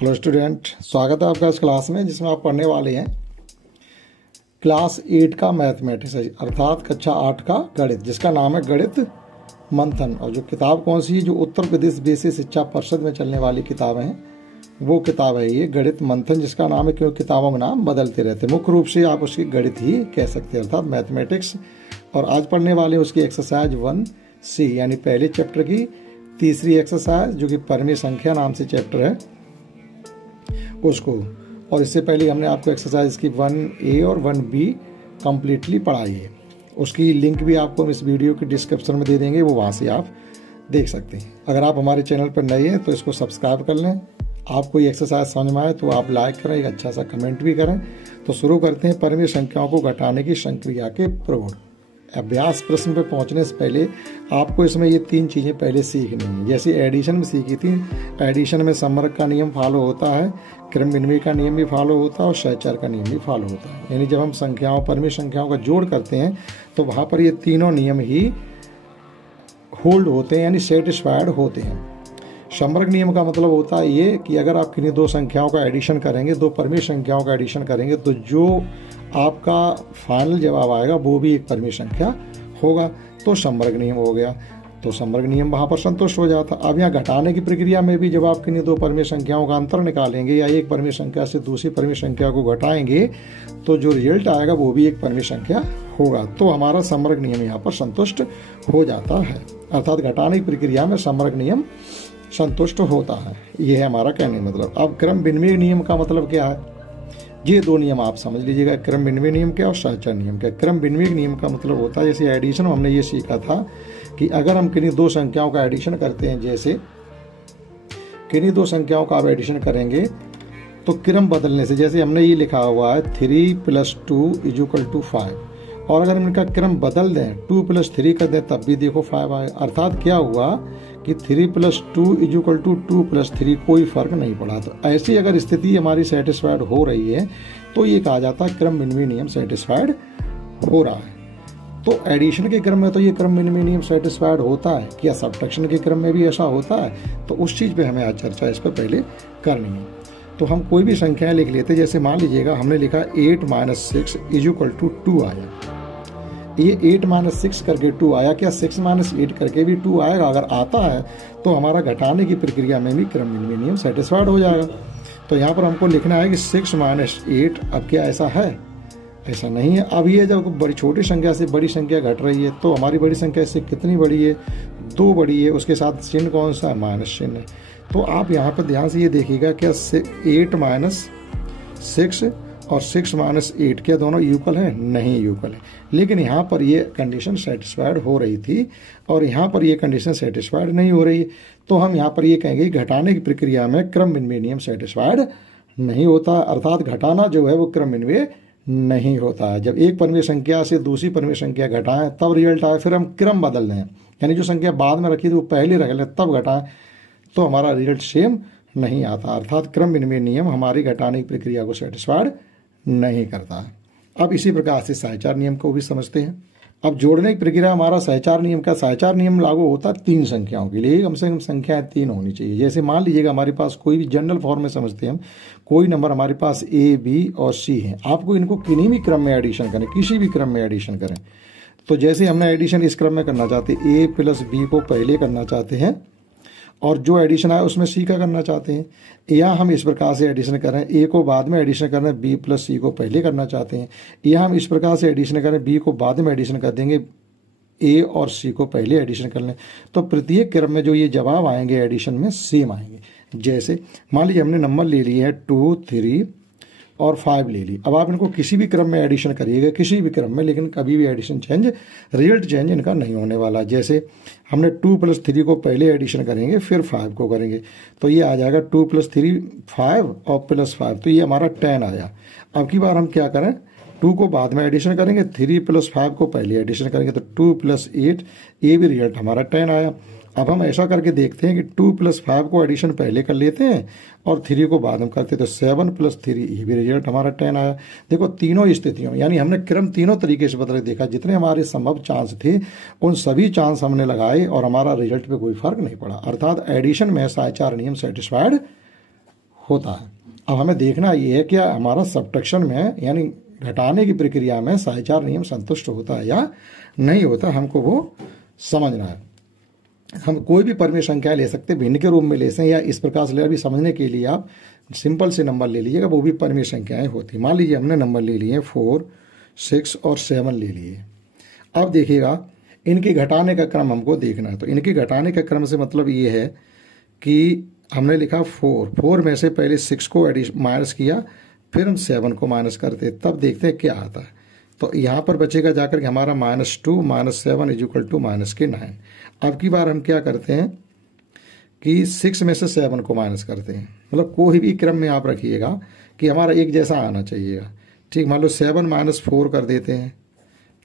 Hello student, स्वागत है आपका इस क्लास में जिसमें आप पढ़ने वाले हैं क्लास 8 का मैथमेटिक्स अर्थात कक्षा 8 का गणित, जिसका नाम है गणित मंथन। और जो किताब कौन सी है, जो उत्तर प्रदेश बेसिक शिक्षा परिषद में चलने वाली किताबें हैं वो किताब है ये गणित मंथन, जिसका नाम है क्योंकि किताबों में नाम बदलते रहते हैं। मुख्य रूप से आप उसकी गणित ही कह सकते हैं अर्थात मैथमेटिक्स। और आज पढ़ने वाले उसकी एक्सरसाइज 1C यानी पहले चैप्टर की तीसरी एक्सरसाइज, जो कि परिमेय संख्या नाम से चैप्टर है उसको। और इससे पहले हमने आपको एक्सरसाइज की 1A और 1B कंप्लीटली पढ़ाई है। उसकी लिंक भी आपको हम इस वीडियो के डिस्क्रिप्शन में दे देंगे, वो वहाँ से आप देख सकते हैं। अगर आप हमारे चैनल पर नए हैं तो इसको सब्सक्राइब कर लें। आपको ये एक्सरसाइज समझ में आए तो आप लाइक करें, एक अच्छा सा कमेंट भी करें। तो शुरू करते हैं परिमेय संख्याओं को घटाने की संक्रिया के प्रगुण। अभ्यास प्रश्न पे पहुंचने से पहले आपको इसमें ये 3 चीज़ें पहले सीखनी है। जैसे एडिशन में सीखी थी, एडिशन में समवर्ग का नियम फॉलो होता है, क्रम विनिमय का नियम भी फॉलो होता है और सहचार का नियम भी फॉलो होता है। यानी जब हम संख्याओं परिमेय संख्याओं का जोड़ करते हैं तो वहाँ पर ये तीनों नियम ही होल्ड होते हैं, यानी सेटिस्फाइड होते हैं। समवर्ग नियम का मतलब होता है ये कि अगर आप किन्हीं दो संख्याओं का एडिशन करेंगे, दो परिमेय संख्याओं का एडिशन करेंगे, तो जो आपका फाइनल जवाब आएगा वो भी एक परिमेय संख्या होगा, तो समवर्ग नियम हो गया। तो समवर्ग नियम वहाँ पर संतुष्ट हो जाता। अब यहाँ घटाने की प्रक्रिया में भी जब आप किन्हीं दो परिमेय संख्याओं का अंतर निकालेंगे या एक परिमेय संख्या से दूसरी परिमेय संख्या को घटाएंगे तो जो रिजल्ट आएगा वो भी एक परिमेय संख्या होगा, तो हमारा समवर्ग नियम यहाँ पर संतुष्ट हो जाता है। अर्थात घटाने की प्रक्रिया में समवर्ग नियम संतुष्ट होता है, ये है हमारा कहने मतलब। अब क्रम विनिमय नियम का मतलब क्या है, ये दो नियम आप समझ लीजिएगा, क्रम विनिमय नियम क्या और सहचार नियम क्या। क्रम विनिमय नियम का मतलब होता है, जैसे एडिशन में हमने ये सीखा था कि अगर हम किन्हीं दो संख्याओं का एडिशन करते हैं, जैसे किन्हीं दो संख्याओं का आप एडिशन करेंगे तो क्रम बदलने से, जैसे हमने ये लिखा हुआ है 3 + 2 = 5, और अगर हम इनका क्रम बदल दें 2 + 3 कर दें तब भी देखो 5 आएगा। अर्थात क्या हुआ कि 3 + 2 = 2 + 3, कोई फर्क नहीं पड़ा। तो ऐसी अगर स्थिति हमारी सेटिस्फाइड हो रही है तो ये कहा जाता है क्रम विनिमय नियम सेटिस्फाइड हो रहा है। तो एडिशन के क्रम में तो ये क्रम विनिमय नियम सेटिस्फाइड होता है, क्या सब्ट्रैक्शन के क्रम में भी ऐसा होता है? तो उस चीज़ पे हमें आज चर्चा इस पर पहले करनी है। तो हम कोई भी संख्या लिख लेते, जैसे मान लीजिएगा हमने लिखा 8 - 6 = 2 आया। ये 8 - 6 करके 2 आया, क्या 6 - 8 करके भी 2 आएगा? अगर आता है तो हमारा घटाने की प्रक्रिया में भी क्रम विनिमय नियम सेटिस्फाइड हो जाएगा। तो यहाँ पर हमको लिखना है कि 6 - 8। अब क्या ऐसा है? ऐसा नहीं है। अब ये जब बड़ी छोटी संख्या से बड़ी संख्या घट रही है तो हमारी बड़ी संख्या इससे कितनी बड़ी है? 2 बड़ी है। उसके साथ चिन्ह कौन सा है? माइनस चिन्ह। तो आप यहाँ पर ध्यान से ये देखिएगा, क्या 8 - 6 और 6 - 8 क्या दोनों इक्वल हैं? नहीं इक्वल है। लेकिन यहाँ पर ये कंडीशन सेटिस्फाइड हो रही थी और यहाँ पर ये कंडीशन सेटिस्फाइड नहीं हो रही है। तो हम यहाँ पर ये कहेंगे घटाने की प्रक्रिया में क्रम विनिमय नियम सेटिस्फाइड नहीं होता, अर्थात घटाना जो है वो क्रम विनिमय नहीं होता है। जब एक परिमेय संख्या से दूसरी परिमेय संख्या घटाएं तब रिजल्ट आए, फिर हम क्रम बदल दें, यानी जो संख्या बाद में रखी थी वो पहले रख लें तब घटाएं, तो हमारा रिजल्ट सेम नहीं आता। अर्थात क्रम विनिमय नियम हमारी घटाने की प्रक्रिया को सेटिस्फाइड नहीं करता है। अब इसी प्रकार से सहचार नियम को भी समझते हैं। अब जोड़ने की प्रक्रिया हमारा सहचार नियम का, सहचार नियम लागू होता है 3 संख्याओं के लिए, कम से कम संख्याएं 3 होनी चाहिए। जैसे मान लीजिएगा हमारे पास कोई भी जनरल फॉर्म में समझते हैं हम, कोई नंबर हमारे पास A, B और C है। आपको इनको किन्हीं भी क्रम में एडिशन करें, किसी भी क्रम में एडिशन करें। तो जैसे हमने एडिशन इस क्रम में करना चाहते हैं, A + B को पहले करना चाहते हैं और जो एडिशन आया उसमें C का करना चाहते हैं, या हम इस प्रकार से एडिशन करें, A को बाद में एडिशन करें, B + C को पहले करना चाहते हैं, या हम इस प्रकार से एडिशन करें, B को बाद में एडिशन कर देंगे, A और C को पहले एडिशन कर लें। तो प्रत्येक क्रम में जो ये जवाब आएंगे एडिशन में सेम आएंगे। जैसे मान लीजिए हमने नंबर ले लिए है 2, 3 और 5 ले ली। अब आप इनको किसी भी क्रम में एडिशन करिएगा, किसी भी क्रम में, लेकिन कभी भी एडिशन चेंज, रिजल्ट चेंज इनका नहीं होने वाला। जैसे हमने 2 + 3 को पहले एडिशन करेंगे फिर 5 को करेंगे, तो ये आ जाएगा 2 + 3 5 और +5, तो ये हमारा 10 आया। अब की बार हम क्या करें, 2 को बाद में एडिशन करेंगे, 3 + 5 को पहले एडिशन करेंगे, तो 2 + 8, ये भी रिजल्ट हमारा 10 आया। अब हम ऐसा करके देखते हैं कि 2 + 5 को एडिशन पहले कर लेते हैं और 3 को बाद में करते हैं, तो 7 + 3, ये भी रिजल्ट हमारा 10 आया। देखो तीनों स्थितियों, यानी हमने क्रम तीनों तरीके से बदल देखा, जितने हमारे संभव चांस थे उन सभी चांस हमने लगाए और हमारा रिजल्ट पे कोई फर्क नहीं पड़ा। अर्थात एडिशन में सहचार नियम सेटिस्फाइड होता है। अब हमें देखना ये है कि हमारा सब्ट्रैक्शन में यानी घटाने की प्रक्रिया में साइचार नियम संतुष्ट होता है या नहीं होता, हमको वो समझना है। हम कोई भी परिमेय संख्या ले सकते हैं, भिन्न के रूप में ले सकते हैं, या इस प्रकार से अभी समझने के लिए आप सिंपल से नंबर ले लीजिएगा, वो भी परिमेय संख्याएं होती। मान लीजिए हमने नंबर ले लिए 4, 6 और 7 ले लिए। अब देखिएगा इनके घटाने का क्रम हमको देखना है। तो इनके घटाने का क्रम से मतलब ये है कि हमने लिखा 4 में से पहले 6 को माइनस किया, फिर हम 7 को माइनस करते, तब देखते हैं क्या आता है। तो यहाँ पर बचेगा जाकर के हमारा -2 - 7 = -9। अब की बार हम क्या करते हैं कि 6 में से 7 को माइनस करते हैं, मतलब कोई भी क्रम में आप रखिएगा कि हमारा एक जैसा आना चाहिएगा। ठीक, मान लो 7 - 4 कर देते हैं,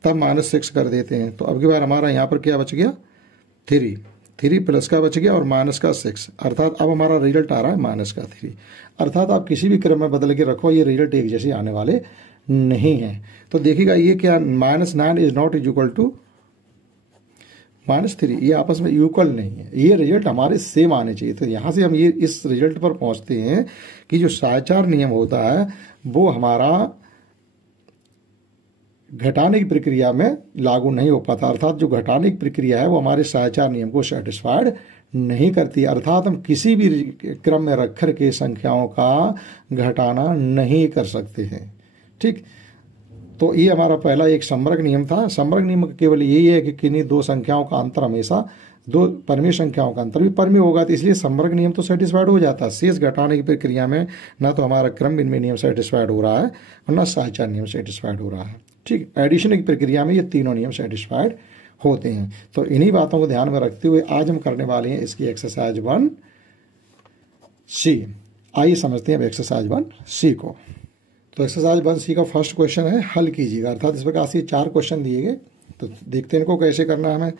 तब -6 कर देते हैं, तो अब की बार हमारा यहाँ पर क्या बच गया 3 प्लस का बच गया और माइनस का 6, अर्थात अब हमारा रिजल्ट आ रहा है -3। अर्थात आप किसी भी क्रम में बदल के रखो, ये रिजल्ट एक जैसे आने वाले नहीं है। तो देखिएगा ये क्या -9 = -3, ये आपस में इक्वल नहीं है, ये रिजल्ट हमारे सेम आने चाहिए। तो यहाँ से हम ये इस रिजल्ट पर पहुँचते हैं कि जो साइचार नियम होता है वो हमारा घटाने की प्रक्रिया में लागू नहीं हो पाता, अर्थात जो घटाने की प्रक्रिया है वो हमारे साइचार नियम को सेटिस्फाइड नहीं करती, अर्थात हम किसी भी क्रम में रख कर के संख्याओं का घटाना नहीं कर सकते हैं। ठीक, तो ये हमारा पहला एक समवर्ग नियम था। समवर्ग नियम केवल यही है कि किन्हीं दो संख्याओं का अंतर हमेशा दो परिमेय संख्याओं का अंतर भी परिमेय होगा, तो इसलिए समवर्ग नियम तो सेटिस्फाइड हो जाता है। शेष घटाने की प्रक्रिया में ना तो हमारा क्रम विनिमय नियम सेटिस्फाइड हो रहा है और ना साइचार नियम सेटिस्फाइड हो रहा है। ठीक, एडिशन की प्रक्रिया में ये तीनों नियम सेटिस्फाइड होते हैं। तो इन्हीं बातों को ध्यान में रखते हुए आज हम करने वाले हैं इसकी एक्सरसाइज 1C। आइए समझते हैं अब एक्सरसाइज 1C को। तो एक्सरसाइज 1C का फर्स्ट क्वेश्चन है, हल कीजिएगा, अर्थात इस प्रकार से 4 क्वेश्चन दिए गए। तो देखते हैं इनको कैसे करना है। हमें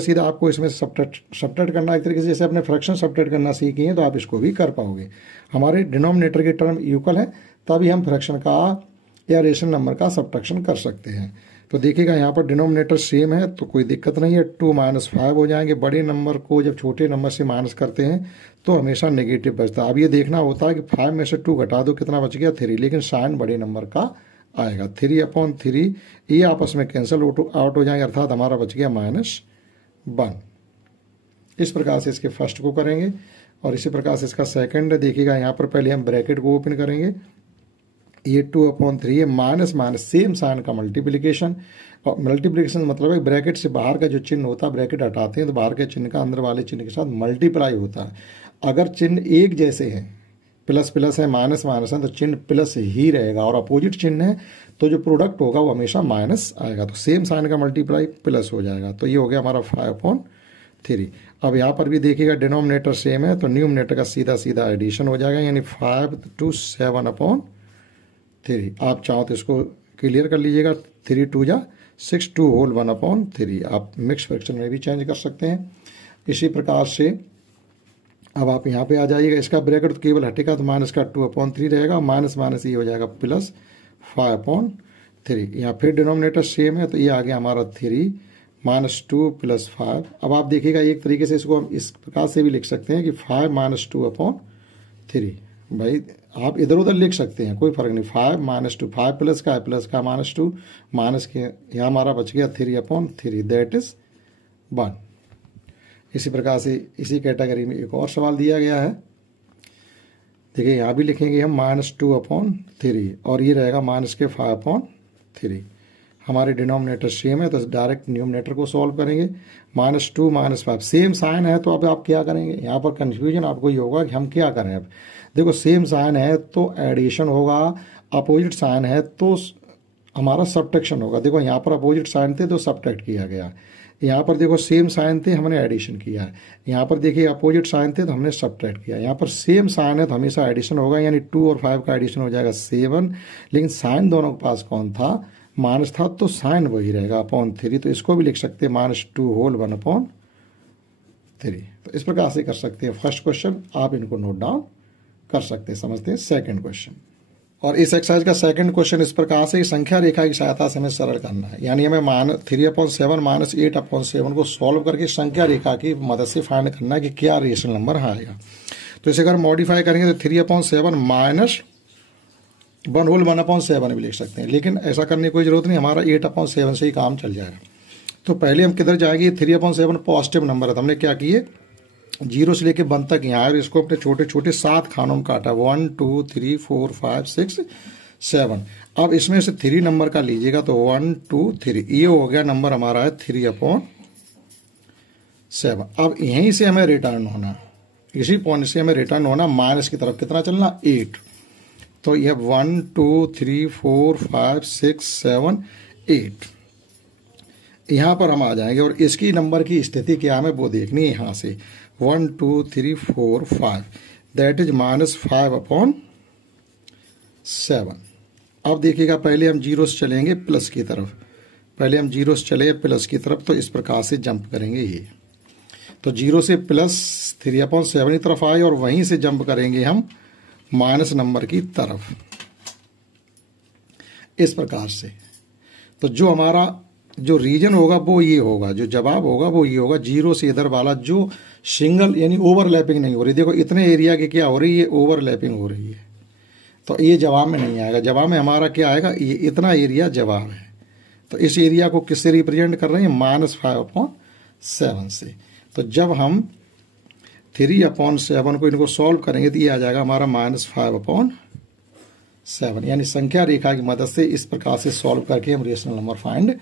सीधा आपको इसमें सब्ट्रैक्ट करना है, एक तरीके से जैसे अपने फ्रैक्शन सब्ट्रैक्ट करना सीखी हैं तो आप इसको भी कर पाओगे। हमारे डिनोमिनेटर के टर्म इक्वल है, तभी हम फ्रैक्शन का या रेशनल नंबर का सब्ट्रैक्शन कर सकते हैं। तो देखिएगा यहाँ पर डिनोमिनेटर सेम है तो कोई दिक्कत नहीं है, 2 - 5 हो जाएंगे। बड़े नंबर को जब छोटे नंबर से माइनस करते हैं तो हमेशा नेगेटिव बचता है। अब ये देखना होता है कि 5 में से 2 घटा दो, कितना बच गया 3, लेकिन साइन बड़े नंबर का आएगा 3/3, ये आपस में कैंसिल आउट हो जाएंगे, अर्थात हमारा बच गया -1। इस प्रकार से इसके फर्स्ट को करेंगे और इसी प्रकार से इसका सेकंड देखिएगा। यहाँ पर पहले हम ब्रैकेट को ओपन करेंगे, ये 2/3 है, माइनस सेम साइन का मल्टीप्लिकेशन। और मल्टीप्लिकेशन मतलब है ब्रैकेट से बाहर का जो चिन्ह होता है ब्रैकेट हटाते हैं तो बाहर के चिन्ह का अंदर वाले चिन्ह के साथ मल्टीप्लाई होता है। अगर चिन्ह एक जैसे हैं, प्लस है माइनस है, तो चिन्ह प्लस ही रहेगा, और अपोजिट चिन्ह है तो जो प्रोडक्ट होगा वो हमेशा माइनस आएगा। तो सेम साइन का मल्टीप्लाई प्लस हो जाएगा। तो ये हो गया हमारा 5/3। अब यहाँ पर भी देखिएगा डिनोमिनेटर सेम है तो न्यूमिनेटर का सीधा एडिशन हो जाएगा, यानी 5 to 7/3। आप चाहो तो इसको क्लियर कर लीजिएगा, 3 2 जा 6, 2 होल 1/3। आप मिक्स फ्रैक्शन में भी चेंज कर सकते हैं। इसी प्रकार से अब आप यहाँ पे आ जाइएगा, इसका ब्रैकेट तो केवल हटेगा तो माइनस का 2/3 रहेगा, माइनस ये हो जाएगा प्लस 5/3। यहाँ फिर डिनोमिनेटर सेम है तो ये आ गया हमारा 3 -2 + 5। अब आप देखिएगा एक तरीके से इसको हम इस प्रकार से भी लिख सकते हैं कि 5 - 2/3। भाई आप इधर उधर लिख सकते हैं, कोई फर्क नहीं। 5 - 2, 5 प्लस का -2 माइनस के यहाँ हमारा बच गया 3/3, दैट इज 1। इसी प्रकार से इसी कैटेगरी में एक और सवाल दिया गया है, देखिए यहाँ भी लिखेंगे हम -2/3 और ये रहेगा -5/3। हमारे डिनोमिनेटर सेम है तो डायरेक्ट न्यूमिनेटर को सॉल्व करेंगे। -2 - 5 सेम साइन है तो अब आप क्या करेंगे, यहाँ पर कंफ्यूजन आपको ये होगा कि हम क्या करें। अब देखो सेम साइन है तो एडिशन होगा, अपोजिट साइन है तो हमारा सब्ट्रैक्शन होगा। देखो यहाँ पर अपोजिट साइन थे तो सब्ट्रैक्ट किया गया, यहाँ पर देखो सेम साइन थे हमने एडिशन किया है, यहाँ पर देखिए अपोजिट साइन थे तो हमने सब्ट्रैक्ट किया। यहाँ पर सेम साइन है तो हमेशा एडिशन होगा, यानी 2 और 5 का एडिशन हो जाएगा 7, लेकिन साइन दोनों के पास कौन था, माइनस था, तो साइन वही रहेगा (3). तो इसको भी लिख सकते हैं -2 होल 1/3। तो इस प्रकार से कर सकते हैं फर्स्ट क्वेश्चन, आप इनको नोट डाउन कर सकते हैं। समझते हैं सेकंड क्वेश्चन। और इस एक्सरसाइज का सेकंड क्वेश्चन इस प्रकार से संख्या रेखा की सहायता से हमें सरल करना है, यानी हमें -3/7 -8/7 को सॉल्व करके संख्या रेखा की मदद से फाइंड करना है कि क्या रेशनल नंबर आएगा। तो इसे अगर मॉडिफाई करेंगे तो 3/7 माइनस 1/7 भी लिख सकते हैं, लेकिन ऐसा करने की कोई जरूरत नहीं, हमारा 8/7 से ही काम चल जाएगा। तो पहले हम किधर जाएंगे, 3/7 पॉजिटिव नंबर है, तो हमने क्या किए 0 से लेके 1 तक यहाँ, और इसको अपने छोटे छोटे 7 खानों में काटा, 1 2 3 4 5 6 7। अब इसमें से 3 नंबर का लीजिएगा तो 1 2 3, ये हो गया नंबर हमारा है 3/7। अब यहीं से हमें रिटर्न होना, इसी पॉइंट से हमें रिटर्न होना माइनस की तरफ, कितना चलना 8। तो यह 1 2 3 4 5 6 7 8, यहाँ पर हम आ जाएंगे और इसकी नंबर की स्थिति क्या हमें वो देखनी है। यहाँ से 1 2 3 4 5, दैट इज -5/7। अब देखिएगा पहले हम 0 से चलेंगे प्लस की तरफ, पहले हम 0 से चले प्लस की तरफ, तो इस प्रकार से जंप करेंगे ये, तो 0 से प्लस 3/7 की तरफ आए और वहीं से जंप करेंगे हम माइनस नंबर की तरफ, इस प्रकार से। तो जो हमारा जो रीजन होगा वो ये होगा, जो जवाब होगा वो ये होगा, 0 से इधर वाला जो सिंगल यानी ओवरलैपिंग नहीं हो रही, देखो इतने एरिया की क्या हो रही है, ओवरलैपिंग हो रही है, तो ये जवाब में नहीं आएगा। जवाब में हमारा क्या आएगा, ये इतना एरिया जवाब है। तो इस एरिया को किससे रिप्रेजेंट कर रहे हैं, -5/7 से। तो जब हम 3/7 को इनको सॉल्व करेंगे तो ये आ जाएगा हमारा -5/7, यानी संख्या रेखा की मदद से इस प्रकार से सॉल्व करके हम रेशनल नंबर फाइंड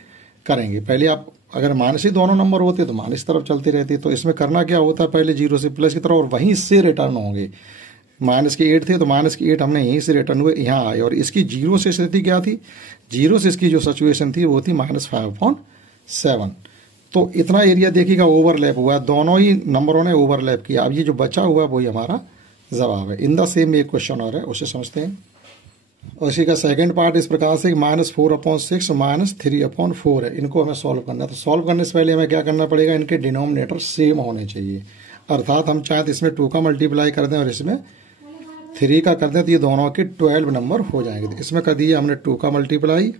करेंगे। पहले आप अगर माइनस ही दोनों नंबर होते तो माइनस तरफ चलती रहती, तो इसमें करना क्या होता है, पहले 0 से प्लस की तरफ और वहीं से रिटर्न होंगे। माइनस के 8 थे तो माइनस के 8 हमने यहीं से रिटर्न हुए, यहाँ आए, और इसकी 0 से स्थिति क्या थी, 0 से इसकी जो सिचुएशन थी वो थी -5/7। तो इतना एरिया देखिएगा ओवरलैप हुआ, दोनों ही नंबरों ने ओवरलैप किया। अब ये जो बचा हुआ है वही हमारा जवाब है। इन द सेम एक क्वेश्चन और है, उसे समझते हैं। और इसी का सेकंड पार्ट इस प्रकार से -4/6 -3/4 है, इनको हमें सॉल्व करना है। तो सॉल्व करने से पहले हमें क्या करना पड़ेगा, इनके डिनोमिनेटर सेम होने चाहिए, अर्थात हम चाहे तो इसमें 2 का मल्टीप्लाई कर दें और इसमें 3 का कर दें, तो ये दोनों के 12 नंबर हो जाएंगे। तो इसमें कर दीजिए हमने 2 का मल्टीप्लाई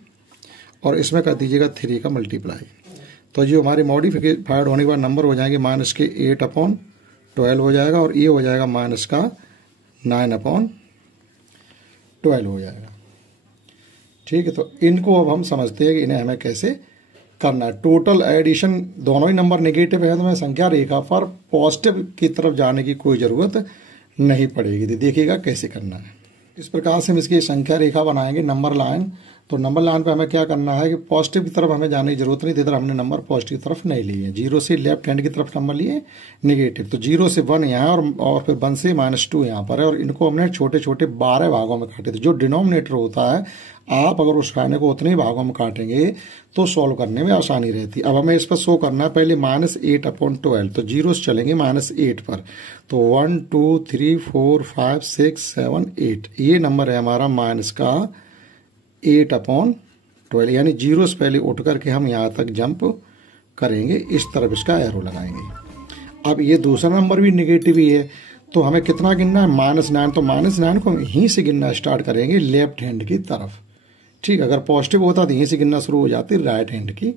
और इसमें कर दीजिएगा 3 का मल्टीप्लाई, तो जो हमारे मॉडिफाइड होने के बाद नंबर हो जाएंगे -8/12 हो जाएगा, और ये हो जाएगा -9/12 हो जाएगा। ठीक है, तो इनको अब हम समझते हैं कि इन्हें हमें कैसे करना है। टोटल एडिशन, दोनों ही नंबर नेगेटिव है तो हमें संख्या रेखा पर पॉजिटिव की तरफ जाने की कोई ज़रूरत नहीं पड़ेगी। तो देखिएगा कैसे करना है। इस प्रकार से हम इसकी संख्या रेखा बनाएंगे, नंबर लाइन। तो नंबर लाइन पे हमें क्या करना है कि पॉजिटिव की तरफ हमें जाने की जरूरत नहीं, इधर हमने नंबर पॉजिटिव की तरफ नहीं लिए, 0 से लेफ्ट हैंड की तरफ नंबर लिए नेगेटिव। तो 0 से 1 यहाँ और फिर 1 से -2 यहाँ पर है, और इनको हमने छोटे छोटे 12 भागों में काटे। तो जो डिनोमिनेटर होता है, आप अगर उस खाने को उतने भागों में काटेंगे तो सॉल्व करने में आसानी रहती। अब हमें इस पर शो करना है पहले -8/12, तो 0 से चलेंगे -8 पर। तो 1 2 3 4 5 6 7 8, ये नंबर है हमारा माइनस का 8/12, यानी 0 से पहले उठ करके हम यहाँ तक जंप करेंगे, इस तरफ इसका एरो लगाएंगे। अब ये दूसरा नंबर भी नेगेटिव ही है, तो हमें कितना गिनना है, -9। तो -9 को हम यहीं से गिनना स्टार्ट करेंगे लेफ्ट हैंड की तरफ। ठीक, अगर पॉजिटिव होता तो यहीं से गिनना शुरू हो जाती राइट हैंड की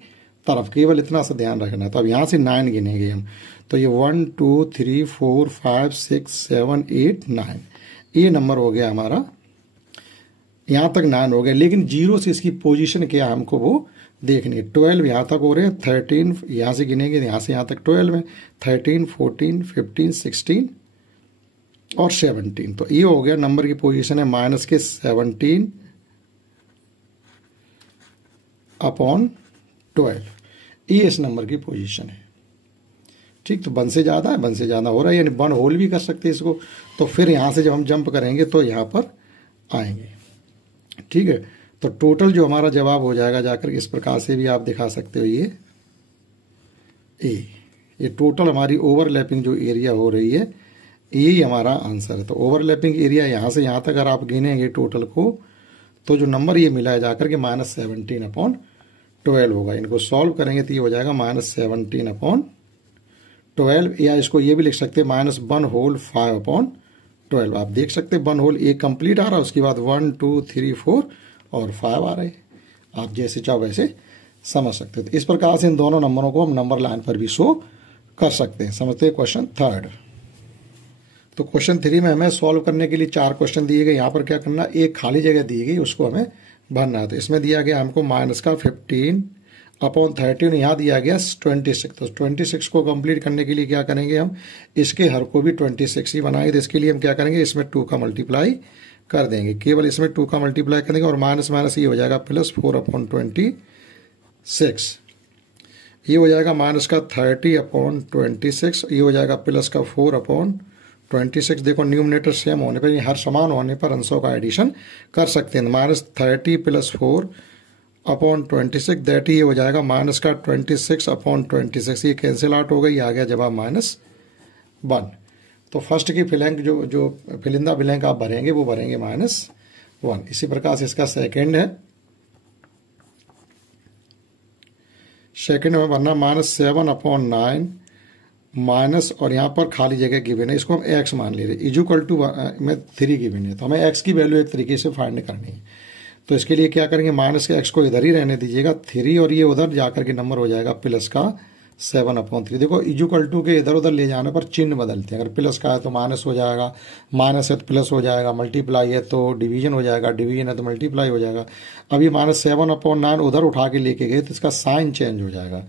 तरफ, केवल इतना सा ध्यान रखना। तो अब यहाँ से 9 गिनेंगे हम, तो ये 1 2 3 4 5 6 7 8 9, ये नंबर हो गया हमारा, यहाँ तक 9 हो गया। लेकिन 0 से इसकी पोजीशन क्या है हमको वो देखनी है। 12 यहाँ तक हो रहे हैं, 13 यहाँ से गिनेंगे, यहाँ से यहाँ तक 12 है, 13 14 15 16 और 17। तो ये हो गया नंबर की पोजीशन है माइनस के 17/12, ये इस नंबर की पोजीशन है। ठीक, तो 1 से ज़्यादा है, 1 से ज़्यादा हो रहा है, यानी 1 होल भी कर सकते हैं इसको। तो फिर यहाँ से जब हम जंप करेंगे तो यहाँ पर आएंगे। ठीक है, तो टोटल जो हमारा जवाब हो जाएगा जाकर इस प्रकार से भी आप दिखा सकते हो, ये टोटल हमारी ओवरलैपिंग जो एरिया हो रही है, यही हमारा आंसर है। तो ओवरलैपिंग एरिया यहाँ से यहाँ तक अगर आप गिनेंगे टोटल को, तो जो नंबर ये मिला है जाकर के -17/12 होगा। इनको सॉल्व करेंगे तो ये हो जाएगा -17/12, या इसको ये भी लिख सकते हैं -1 होल 5/12। आप देख सकते हैं 1 होल एक कंप्लीट आ रहा है, उसके बाद 1 2 3 4 और 5 आ रहे हैं। आप जैसे चाहो वैसे समझ सकते हो। तो इस प्रकार से इन दोनों नंबरों को हम नंबर लाइन पर भी शो कर सकते हैं। समझते हैं क्वेश्चन थर्ड। तो क्वेश्चन 3 में हमें सॉल्व करने के लिए 4 क्वेश्चन दिए गए। यहाँ पर क्या करना, एक खाली जगह दी गई उसको हमें भरना है। तो इसमें दिया गया हमको माइनस का 15/13, यहाँ दिया गया 26। तो 26 को कंप्लीट करने के लिए क्या करेंगे, हम इसके हर को भी 26 ही बनाएंगे। तो इसके लिए हम क्या करेंगे, इसमें 2 का मल्टीप्लाई कर देंगे, केवल इसमें 2 का मल्टीप्लाई करेंगे और माइनस माइनस ये हो जाएगा प्लस 4/26। ये हो जाएगा माइनस का 30/26, ये हो जाएगा प्लस का 4/26। देखो न्यूमरेटर सेम होने पर, हर समान होने पर अंशों का एडिशन कर सकते हैं। माइनस 30 + 4/26 दैट ये हो जाएगा माइनस का 26/26। ये कैंसिल आउट हो गई, आ गया जवाब -1। तो फर्स्ट की फिलैंक जो फिलिंदा ब्लैंक आप भरेंगे वो भरेंगे -1। इसी प्रकार से इसका सेकंड है, सेकंड में भरना -7/9 माइनस, और यहाँ पर खाली जगह गिवन है, इसको हम x मान ले रहे हैं, इक्वल टू में 3 गिवन है। तो हमें x की वैल्यू एक तरीके से फाइंड करनी है। तो इसके लिए क्या करेंगे, माइनस के x को इधर ही रहने दीजिएगा 3, और ये उधर जाकर के नंबर हो जाएगा प्लस का 7/3। देखो इक्वल टू के इधर उधर ले जाने पर चिन्ह बदलते हैं। अगर प्लस का है तो माइनस हो जाएगा, माइनस है तो प्लस हो जाएगा, मल्टीप्लाई है तो डिवीजन हो जाएगा, डिवीजन है तो मल्टीप्लाई हो जाएगा। अभी -7/9 उधर उठा के लेके गए तो इसका साइन चेंज हो जाएगा।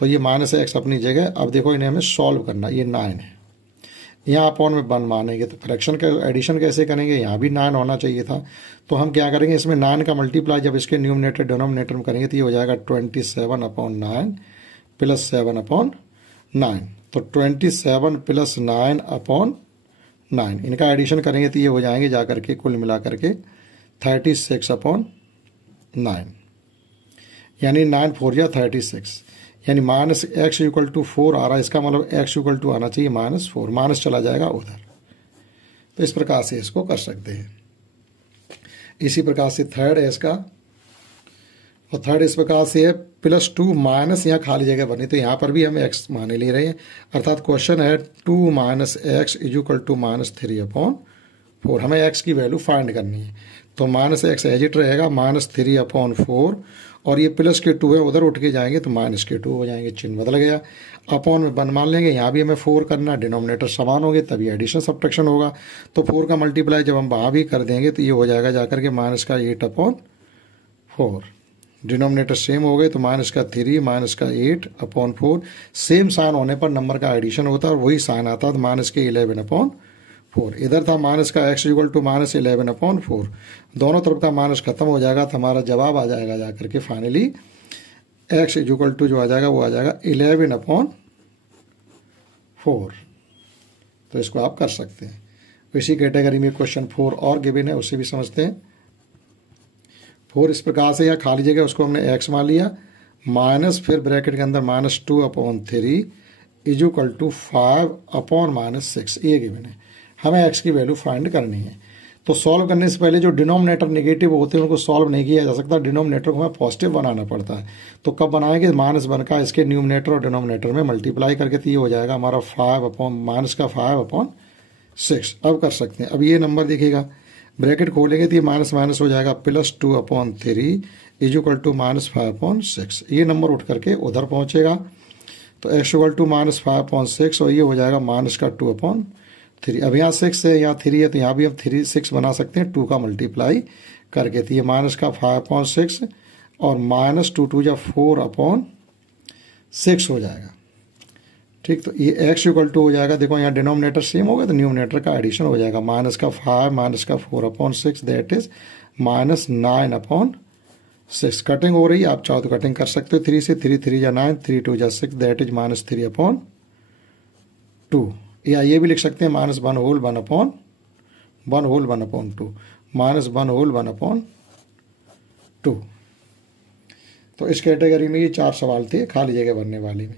तो ये -x अपनी जगह। अब देखो इन्हें हमें सॉल्व करना, ये 9 है, यहाँ अपॉन में 1 मानेंगे। तो फ्रैक्शन का एडिशन कैसे करेंगे, यहाँ भी 9 होना चाहिए था। तो हम क्या करेंगे, इसमें 9 का मल्टीप्लाई जब इसके न्यूमरेटर डिनोमिनेटर में करेंगे तो ये हो जाएगा 27/9 + 7/9। तो 27 + 9/9, इनका एडिशन करेंगे तो ये हो जाएंगे जाकर के कुल मिला करके 36/9, यानी 9 4 या 36, यानी -x = 4 आ रहा है। इसका मतलब x = आना चाहिए -4, माइनस चला जाएगा उधर। तो इस प्रकार से इसको कर सकते हैं। इसी प्रकार से थर्ड है इसका, और थर्ड इस प्रकार से है +2 माइनस, यहाँ खाली जगह बनी तो यहाँ पर भी हम x माने ले रहे हैं। अर्थात क्वेश्चन है 2 - x = -3/4। हमें x की वैल्यू फाइंड करनी है। तो -x एज इट रहेगा -3/4, और ये प्लस के 2 है, उधर उठ के जाएंगे तो -2 हो जाएंगे, चिन्ह बदल गया। अपॉन में 1 मान लेंगे, यहाँ भी हमें 4 करना, डिनोमिनेटर समान होंगे तभी एडिशन सब्ट्रैक्शन होगा। तो 4 का मल्टीप्लाई जब हम वहाँ भी कर देंगे तो ये हो जाएगा जाकर के -8/4। डिनोमिनेटर सेम हो गए तो -3 -8/4। सेम साइन होने पर नंबर का एडिशन होता है और वही साइन आता है तो -11/4। इधर था माइनस का x = -11/4, दोनों तरफ का माइनस खत्म हो जाएगा तो हमारा जवाब आ जाएगा जाकर के फाइनली x = जो आ जाएगा वो आ जाएगा 11/4। तो इसको आप कर सकते हैं। इसी कैटेगरी में क्वेश्चन 4 और गिवन है, उसे भी समझते हैं। 4 इस प्रकार से, या खाली जगह उसको हमने x मान लिया, माइनस फिर ब्रैकेट के अंदर -2/3 = 5/-6, ये गिवन है। हमें x की वैल्यू फाइंड करनी है। तो सॉल्व करने से पहले जो डिनोमिनेटर नेगेटिव होते हैं उनको सॉल्व नहीं किया जा सकता, डिनोमिनेटर को हमें पॉजिटिव बनाना पड़ता है। तो कब बनाएंगे, -1 का इसके न्यूमरेटर और डिनोमिनेटर में मल्टीप्लाई करके, तो ये हो जाएगा हमारा 5/6। अब कर सकते हैं। अब ये नंबर देखिएगा, ब्रैकेट खोलेंगे तो ये माइनस माइनस हो जाएगा +2/3 = -5/6। ये नंबर उठ करके उधर पहुंचेगा तो x = -5/6, और ये हो जाएगा -2/3। अब यहाँ 6 है, यहाँ 3 है, तो यहाँ भी हम 6 बना सकते हैं 2 का मल्टीप्लाई करके। तो ये -5/6 और -2 2 या 4/6 हो जाएगा। ठीक, तो ये x = हो जाएगा, देखो यहाँ डिनोमिनेटर सेम होगा तो न्यूमरेटर का एडिशन हो जाएगा, -5 -4/6 दैट इज -9/6। कटिंग हो रही है, आप चाहो तो कटिंग कर सकते हो 3 से, 3 3 या 9, 3 2 या 6 दैट इज -3/2। या ये भी लिख सकते हैं -1 होल 1/2 -1 होल 1/2। तो इस कैटेगरी में ये 4 सवाल थे खाली जगह भरने वाले में।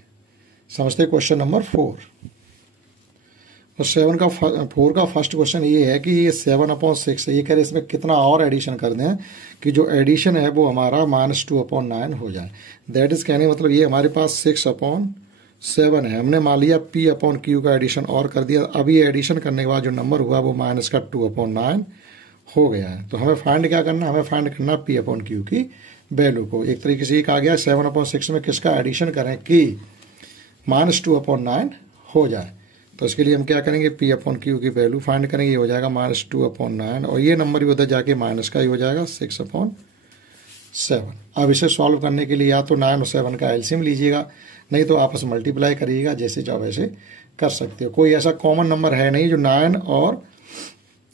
समझते क्वेश्चन नंबर 4। तो 4 का फर्स्ट क्वेश्चन ये है कि ये 7/6 है, ये कह रहे इसमें कितना और एडिशन कर दें कि जो एडिशन है वो हमारा -2/9 हो जाए। दैट इज कहने मतलब ये हमारे पास 6/7 है, हमने मान लिया P/Q का एडिशन और कर दिया। अभी एडिशन करने के बाद जो नंबर हुआ वो -2/9 हो गया है। तो हमें फाइंड क्या करना, हमें फाइंड करना P/Q की वैल्यू को। एक तरीके से ये कहा गया 7/6 में किसका एडिशन करें कि -2/9 हो जाए। तो इसके लिए हम क्या करेंगे, पी अपॉन क्यू की वैल्यू फाइंड करेंगे। ये हो जाएगा -2/9 और ये नंबर भी उधर जाके माइनस का ही हो जाएगा 6/7। अब इसे सॉल्व करने के लिए या तो 9 और 7 का एलसीएम लीजिएगा, नहीं तो आपस में मल्टीप्लाई करिएगा, जैसे चाहो वैसे कर सकते हो। कोई ऐसा कॉमन नंबर है नहीं जो 9 और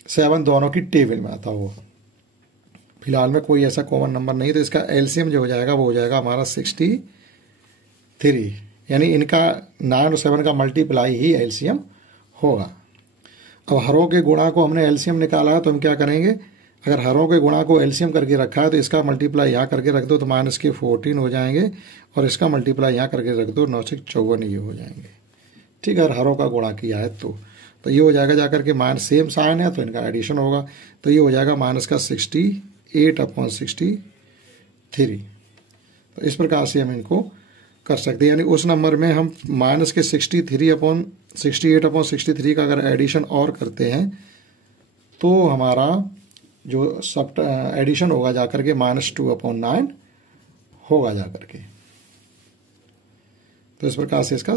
7 दोनों की टेबल में आता हो। फिलहाल में कोई ऐसा कॉमन नंबर नहीं, तो इसका एलसीएम जो हो जाएगा वो हो जाएगा हमारा 63, यानी इनका 9 और 7 का मल्टीप्लाई ही एलसीएम होगा। अब हरों के गुणा को हमने एलसीएम निकाला है, तो हम क्या करेंगे, अगर हरों के गुणा को एलसीएम करके रखा है तो इसका मल्टीप्लाई यहाँ करके रख दो तो -14 हो जाएंगे, और इसका मल्टीप्लाई यहाँ करके रख दो 9×54 ये हो जाएंगे। ठीक है, अगर हरों का गुणा किया है तो ये हो जाएगा जाकर के माइनस, सेम साइन है तो इनका एडिशन होगा, तो ये हो जाएगा -68/63। तो इस प्रकार से हम इनको कर सकते हैं, यानी उस नंबर में हम -68/63 का अगर एडिशन और करते हैं तो हमारा जो सब एडिशन होगा जाकर के -2/9 होगा जाकर के। तो इस प्रकार से इसका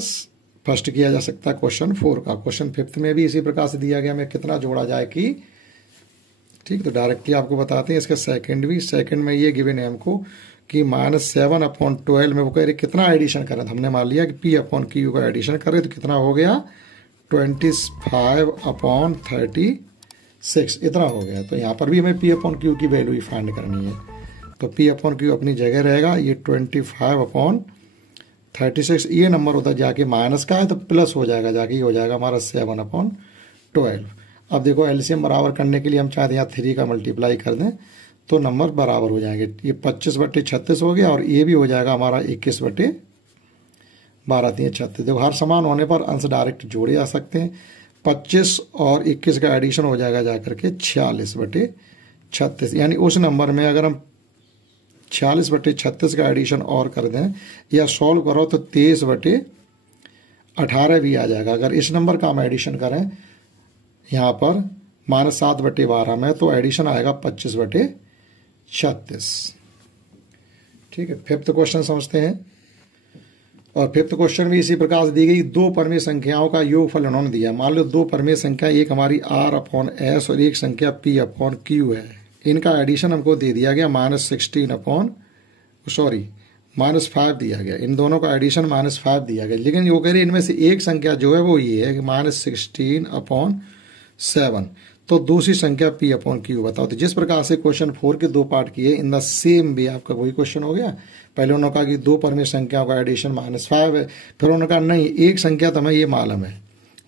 फर्स्ट किया जा सकता है क्वेश्चन 4 का। क्वेश्चन 5 में भी इसी प्रकार से दिया गया, हमें कितना जोड़ा जाए कि, ठीक, तो डायरेक्टली आपको बताते हैं। इसका सेकंड में ये गिवन है हमको कि -7/12 में वो कह रहे कितना एडिशन करें, तो हमने मान लिया कि P/Q का एडिशन करें तो कितना हो गया 25/36 इतना हो गया। तो यहाँ पर भी हमें P/Q की वैल्यू ही फाइंड करनी है, तो P/Q अपनी जगह रहेगा, ये 25/36, ये नंबर उधर जाके माइनस का है तो प्लस हो जाएगा जाके, ये हो जाएगा हमारा 7/12। अब देखो एलसीएम बराबर करने के लिए हम चाहते हैं यहाँ 3 का मल्टीप्लाई कर दें तो नंबर बराबर हो जाएंगे। ये 25/36 हो गया, और ये भी हो जाएगा हमारा 21/12×3=36। देखो हर समान होने पर अंश डायरेक्ट जोड़े जा सकते हैं। 25 और 21 का एडिशन हो जाएगा जाकर के 46/36, यानी उस नंबर में अगर हम 46/36 का एडिशन और कर दें या सॉल्व करो तो 23/18 भी आ जाएगा। अगर इस नंबर का हम एडिशन करें यहाँ पर -7/12 में तो एडिशन आएगा 25/36। ठीक है, 5th क्वेश्चन समझते हैं। और 5th क्वेश्चन भी इसी प्रकार से दी गई, दो परमेय संख्याओं का योगफल उन्होंने दिया। मान लो दो परमेय संख्या, एक हमारी R/S और एक संख्या P/Q है। इनका एडिशन हमको दे दिया गया -5 दिया गया, इन दोनों का एडिशन -5 दिया गया। लेकिन वो कह रहे इनमें से एक संख्या जो है वो ये है कि -16/7, तो दूसरी संख्या P/Q बताओ। तो जिस प्रकार से क्वेश्चन 4 के 2 पार्ट किए, इन द सेम वे आपका वही क्वेश्चन हो गया। पहले उन्होंने कहा कि दो परमेय संख्याओं का एडिशन -5 है, फिर उन्होंने कहा नहीं एक संख्या तो हमें ये मालूम है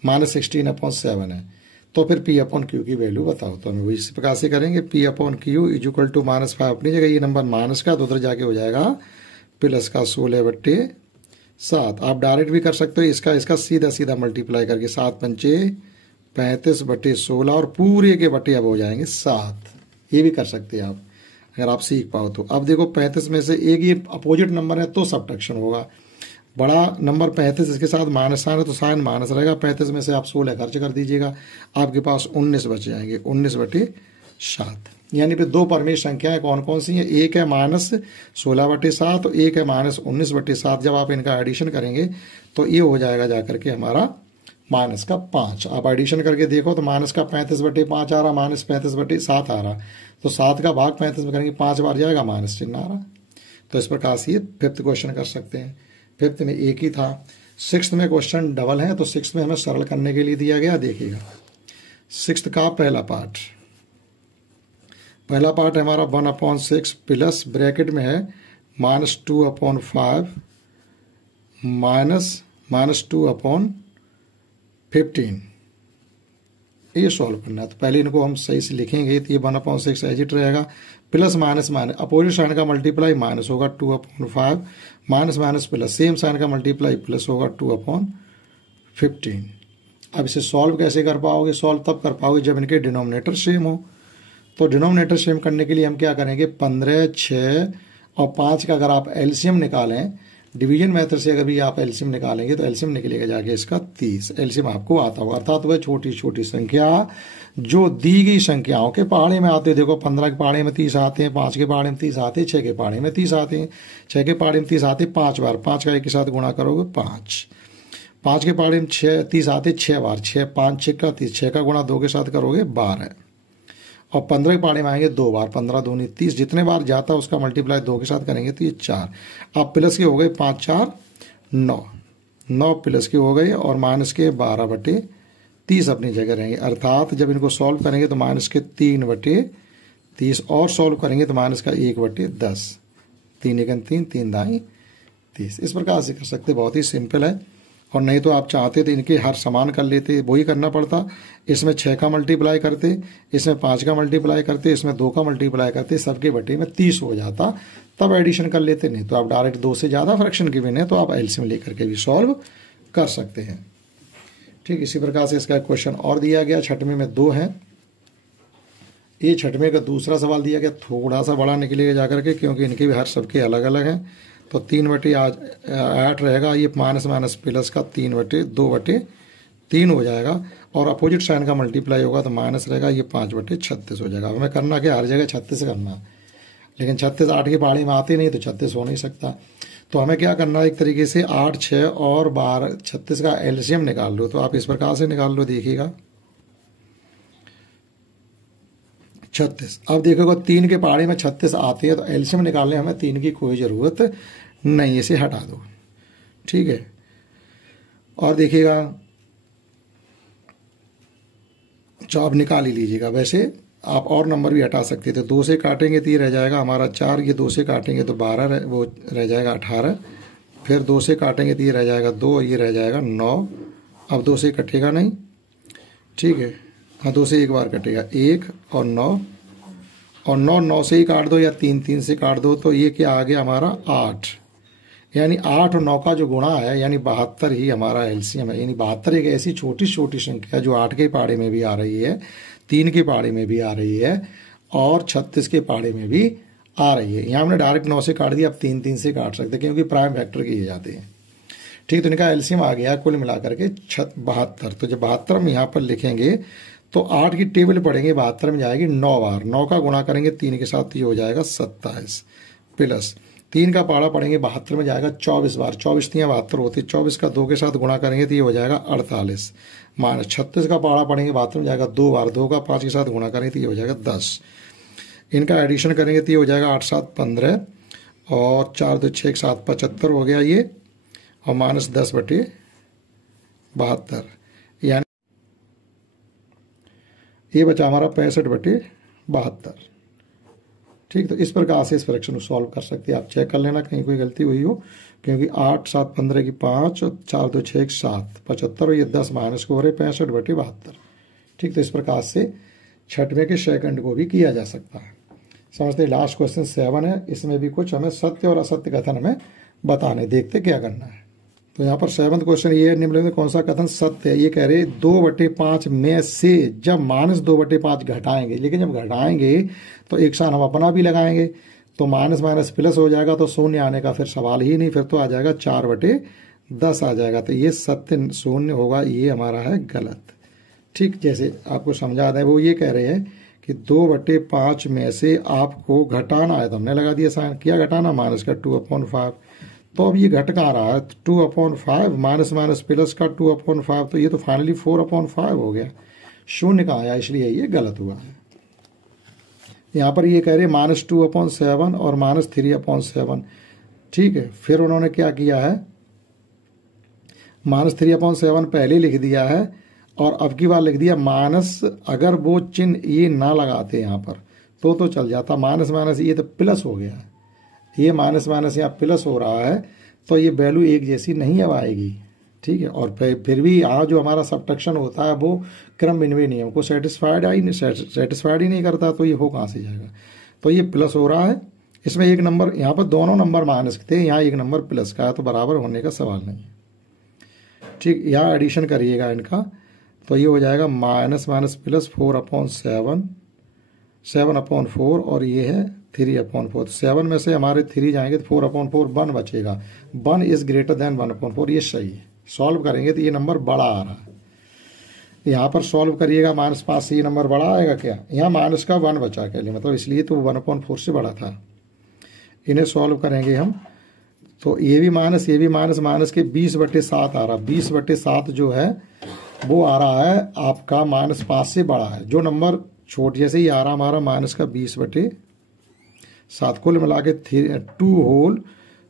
-16/7 है, तो फिर P/Q की वैल्यू बताओ। तो हमें वही इस प्रकार से करेंगे, P/Q = -5 अपनी जगह, ये नंबर माइनस का तो उधर जाके हो जाएगा प्लस का 16/7। आप डायरेक्ट भी कर सकते हो, इसका सीधा मल्टीप्लाई करके 7×5 = 35/16 और पूरे के बटे अब हो जाएंगे 7। ये भी कर सकते हैं आप अगर आप सीख पाओ तो। अब देखो 35 में से एक ये अपोजिट नंबर है तो सब्ट्रैक्शन होगा। बड़ा नंबर 35, इसके साथ माइनस साइन है तो साइन माइनस रहेगा। 35 में से आप 16 खर्च कर दीजिएगा, आपके पास 19 बच जाएंगे, 19/7। यानी फिर दो परमेय संख्याएं कौन कौन सी हैं, एक है -16/7 और एक है -19/7। जब आप इनका एडिशन करेंगे तो ये हो जाएगा जाकर के हमारा -5। आप एडिशन करके देखो तो -35/5 आ रहा, -35/7 आ रहा, तो 7 का भाग 35 में करेंगे 5 बार जाएगा, माइनस चिन्ह आ रहा। तो इस प्रकार से ये 5th क्वेश्चन कर सकते हैं। 5th में एक ही था। 6th में क्वेश्चन डबल है, तो 6th में हमें सरल करने के लिए दिया गया। देखिएगा 6th का पहला पार्ट है हमारा 1/6 प्लस ब्रैकेट में है -2/5 -2/15। ये सॉल्व करना है, तो पहले इनको हम सही से लिखेंगे तो ये 1/6 एजिट रहेगा, प्लस माइनस अपोजिट साइन का मल्टीप्लाई माइनस होगा 2/5, माइनस प्लस सेम साइन का मल्टीप्लाई प्लस होगा 2/15। अब इसे सॉल्व कैसे कर पाओगे, सॉल्व तब कर पाओगे जब इनके डिनोमिनेटर सेम हो। तो डिनोमिनेटर सेम करने के लिए हम क्या करेंगे, 15, 6 और 5 का अगर आप एलसीएम निकालें, डिवीजन मेथड से अगर भी आप एलसीएम निकालेंगे तो एलसीएम निकलेगा जाके इसका 30। एलसीएम आपको आता होगा, अर्थात वह छोटी छोटी संख्या जो दी गई संख्याओं के पहाड़े में आते हैं। देखो 15 के पहाड़े में 30 आते हैं, 5 के पहाड़े में 30 आते हैं, 6 के पहाड़े में 30 आते हैं, 6 के पहाड़े में 30 आते हैं 5 बार, 5 का 1 के साथ गुणा करोगे 5, 5 के पहाड़ी में 6 30 आते 6 बार, 6 5 6 का 30, 6 का गुणा 2 के साथ करोगे 12, और 15 के पहाड़ी में आएंगे 2 बार, 15 दूनी 30, जितने बार जाता है उसका मल्टीप्लाई 2 के साथ करेंगे तो ये 4। अब प्लस के हो गए 5 4 9, 9 प्लस के हो गए और माइनस के 12/30 अपनी जगह रहेंगे। अर्थात जब इनको सॉल्व करेंगे तो माइनस के 3/30 और सॉल्व करेंगे तो माइनस का 1/10, 3 1 3 3 दाई 30। इस प्रकार से कर सकते, बहुत ही सिंपल है। और नहीं तो आप चाहते तो इनके हर समान कर लेते, वही करना पड़ता। इसमें 6 का मल्टीप्लाई करते, इसमें 5 का मल्टीप्लाई करते, इसमें 2 का मल्टीप्लाई करते, सबके बटे में 30 हो जाता, तब एडिशन कर लेते। नहीं तो आप डायरेक्ट 2 से ज़्यादा फ्रैक्शन गिवन है तो आप एलसीएम लेकर के भी सॉल्व कर सकते हैं। ठीक, इसी प्रकार से इसका क्वेश्चन और दिया गया, 6वें में 2 है। ये 6वें का दूसरा सवाल दिया गया, थोड़ा सा बड़ा निकलेगा जाकर के, क्योंकि इनके भी हर सबके अलग अलग हैं। तो 3/8 रहेगा, ये माइनस माइनस प्लस का 3/2/3 हो जाएगा, और अपोजिट साइन का मल्टीप्लाई होगा तो माइनस रहेगा, ये 5/36 हो जाएगा। हमें करना क्या, हर जगह 36 करना, लेकिन 36 8 की पहाड़ी में आती नहीं तो 36 हो नहीं सकता। तो हमें क्या करना है, एक तरीके से 8 6 और 12 36 का एलसीएम निकाल लो। तो आप इस प्रकार से निकाल लो, देखिएगा 36। अब देखोगे 3 के पहाड़ी में 36 आती है तो एलसीएम निकालने हमें 3 की कोई ज़रूरत नहीं, इसे हटा दो। ठीक है, और देखिएगा जो आप निकाल ही लीजिएगा। वैसे आप और नंबर भी हटा सकते थे, 2 से काटेंगे तो ये रह जाएगा हमारा 4, ये 2 से काटेंगे तो 12 वो रह जाएगा 18, फिर 2 से काटेंगे तो ये रह जाएगा 2, ये रह जाएगा 9। अब 2 से कटेगा नहीं, ठीक है, हाँ 2 से एक बार कटेगा, 1 और 9, और 9 9 से ही काट दो या 3 3 से काट दो, तो ये क्या आ गया हमारा 8। यानी 8 और 9 का जो गुणा है यानी 72 ही हमारा एलसीएम है। यानी 72 एक ऐसी छोटी छोटी संख्या जो 8 के पहाड़े में भी आ रही है, 3 के पहाड़े में भी आ रही है, और 36 के पहाड़े में भी आ रही है। यहाँ हमने डायरेक्ट 9 से काट दिया, अब 3 3 से काट सकते क्योंकि प्राइम फैक्टर किए जाते हैं। ठीक, तो इनका एलसीएम आ गया कुल मिलाकर के 72। तो जब 72 में यहाँ पर लिखेंगे तो 8 की टेबल पढ़ेंगे, 72 में जाएगी 9 बार, 9 का गुणा करेंगे 3 के साथ, ये हो जाएगा 27, प्लस 3 का पहाड़ा पढ़ेंगे 72 में जाएगा 24 बार, 24 3 72 होती है, 24 का 2 के साथ गुणा करेंगे तो ये हो जाएगा 48, माइनस 36 का पहाड़ा पढ़ेंगे 72 में जाएगा 2 बार, 2 का 5 के साथ गुणा करेंगे तो ये हो जाएगा 10। इनका एडिशन करेंगे तो ये हो जाएगा 8 7 15, और 4 2 6 7 75 हो गया ये, और माइनस 10/72, यानी ये बचा हमारा 65/72। ठीक, तो इस प्रकार से इस फ्रैक्शन को सॉल्व कर सकते हैं। आप चेक कर लेना कहीं कोई गलती हुई हो, क्योंकि 8 7 15 की 5, 4 2 6 7 75, और ये 10 माइनस को हो रहे 65/72। ठीक, तो इस प्रकार से 6वें के सेकंड को भी किया जा सकता है। समझते हैं। लास्ट क्वेश्चन 7 है, इसमें भी कुछ हमें सत्य और असत्य कथन हमें बताने, देखते क्या करना है। तो यहाँ पर 7वां क्वेश्चन ये है, निम्नलिखित में कौन सा कथन सत्य है। ये कह रहे 2/5 में से जब माइनस 2/5 घटाएंगे, लेकिन जब घटाएंगे तो एक साथ हम अपना भी लगाएंगे, तो माइनस माइनस प्लस हो जाएगा, तो शून्य आने का फिर सवाल ही नहीं, फिर तो आ जाएगा 4/10 आ जाएगा। तो ये सत्य शून्य होगा, ये हमारा है गलत। ठीक, जैसे आपको समझा दें, वो ये कह रहे हैं कि 2/5 में से आपको घटाना है, तो हमने लगा दिया साइन, किया घटाना, माइनस का 2/5। तो अब ये घट कहाँ रहा है, 2/5 माइनस माइनस प्लस का 2/5, तो ये तो फाइनली 4/5 हो गया, शून्य कहाँ आया, इसलिए ये गलत हुआ है। यहाँ पर ये कह रहे -2/7 और -3/7। ठीक है, फिर उन्होंने क्या किया है, -3/7 पहले लिख दिया है, और अब की बार लिख दिया माइनस। अगर वो चिन्ह ये ना लगाते यहाँ पर तो चल जाता, माइनस माइनस ये तो प्लस हो गया, ये माइनस माइनस यहाँ प्लस हो रहा है, तो ये वैल्यू एक जैसी नहीं अब आएगी। ठीक है, और फिर भी यहाँ जो हमारा सब्ट्रैक्शन होता है वो क्रम विनिमय नियम को सेटिस्फाइड ही नहीं करता, तो ये हो कहाँ से जाएगा। तो ये प्लस हो रहा है, इसमें एक नंबर, यहाँ पर दोनों नंबर माइनस थे, यहाँ एक नंबर प्लस का है, तो बराबर होने का सवाल नहीं है। ठीक, यहाँ एडिशन करिएगा इनका, तो ये हो जाएगा माइनस माइनस प्लस 4/7, 7/4, और ये है 3/4। 7 में से हमारे 3 जाएंगे तो 4/4 1 बचेगा, 1 इज ग्रेटर देन 1/4, ये सही है। सॉल्व करेंगे तो ये नंबर बड़ा आ रहा है, यहाँ पर सॉल्व करिएगा -5 से ये नंबर बड़ा आएगा क्या, यहाँ माइनस का 1 बचा के लिए, मतलब इसलिए तो 1/4 से बड़ा था। इन्हें सॉल्व करेंगे हम तो ये भी माइनस माइनस के 20/7 आ रहा। 20/7 जो है वो आ रहा है आपका -5 से बड़ा है। जो नंबर छोट जैसे ही आ रहा हमारा माइनस का 20/7, कुल मिला के 2 होल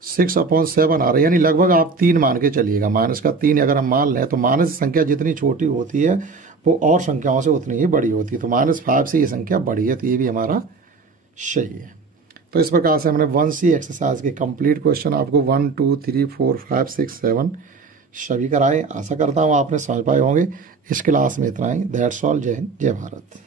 6/7 आ रहा है, यानी लगभग आप 3 मान के चलिएगा। माइनस का 3 अगर हम मान लें तो माइनस संख्या जितनी छोटी होती है वो और संख्याओं से उतनी ही बड़ी होती है। तो -5 से ये संख्या बड़ी है, तो ये भी हमारा सही है। तो इस प्रकार से हमने 1C एक्सरसाइज के कंप्लीट क्वेश्चन आपको 1 2 3 4 5 6 7 सभी कराए। आशा करता हूँ आपने समझ पाए होंगे। इस क्लास में इतना ही। That's all. जय हिंद, जय भारत।